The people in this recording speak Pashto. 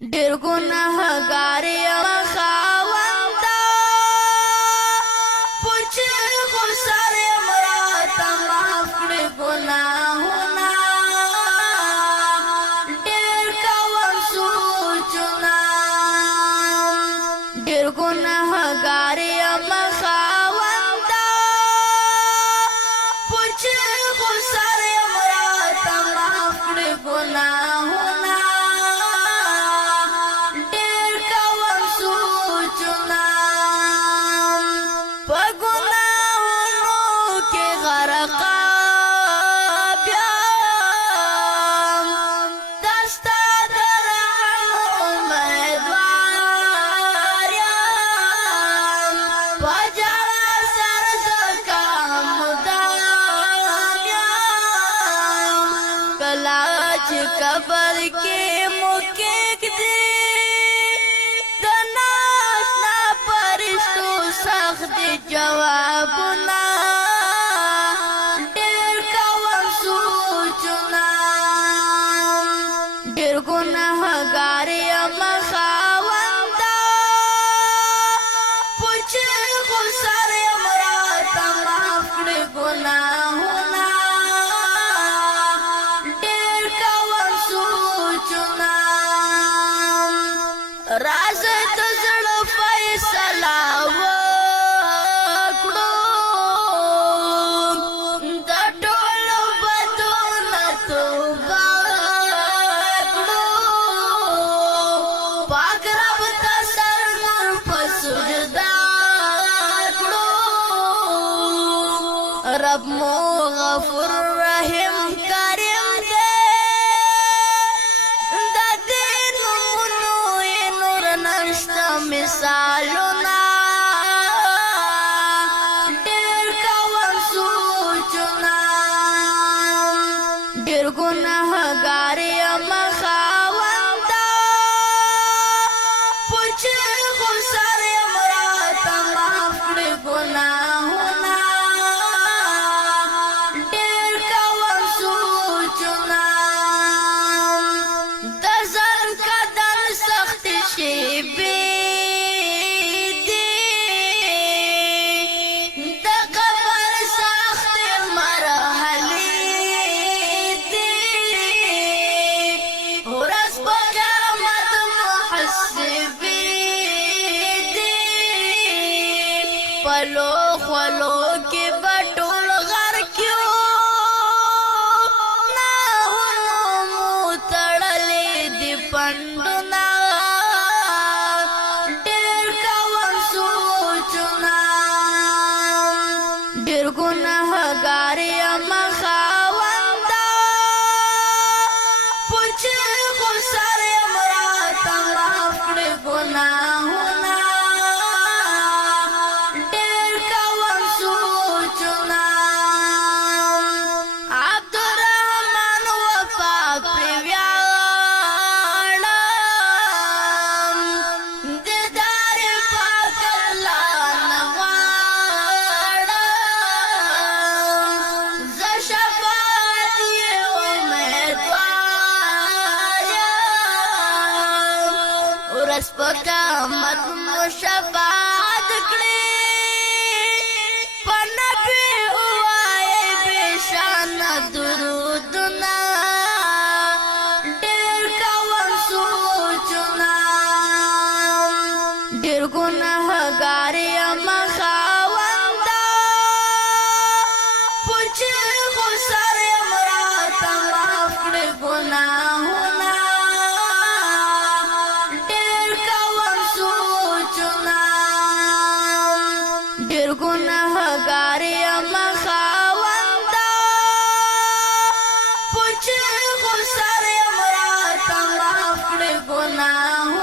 ډېر ګناهګار یم خاونده پوچې خو سر یم راته معاف کړې ګناهونه ډېر کوم سوچونه ډېر ګناهګار یم خاونده پوچې خو سر یم راته معاف کړې ګناهونه कबर के मुकेक दे दनाशना परिश्तो सख्त जवाबना ढेर कवन सोचना ढेर गुनाहगार यम खावंदा पूछे खो सर राता माफ करे गुनाहोना राज त जड़ फैसला वकड़ो द टोल बदन तो बाकड़ो पाक रब त सर नूर पसुजदा कड़ो रब मो गफुर रहीम करीम दे मिसालुना ढेर कवन सोचना ढेर गुनाहगार यम खावंदा पूछे खो सर राता माफ करे गुनाहोना ढेर कवन सोचना दर्जन कदम सख्त शेबे पलो खलो के बटोल घर क्यों ना हो मुतड़ले दी पंडुना ढेर कवन सोचना ढेर गुनाहगार यम खावंदा पूछे खो सर राता माफ करे गुनाहोना पकामत मुशफात कड़ी पनबी उवाए बेशान दुरूदना ढेर कवन सोचना ढेर गुनाहगार यम खावंदा पूछे खो सर राता माफ करे गुनाहोना ढेर गुनाहगार यम खावंदा पूछे खो सर राता माफ करे गुनाहोना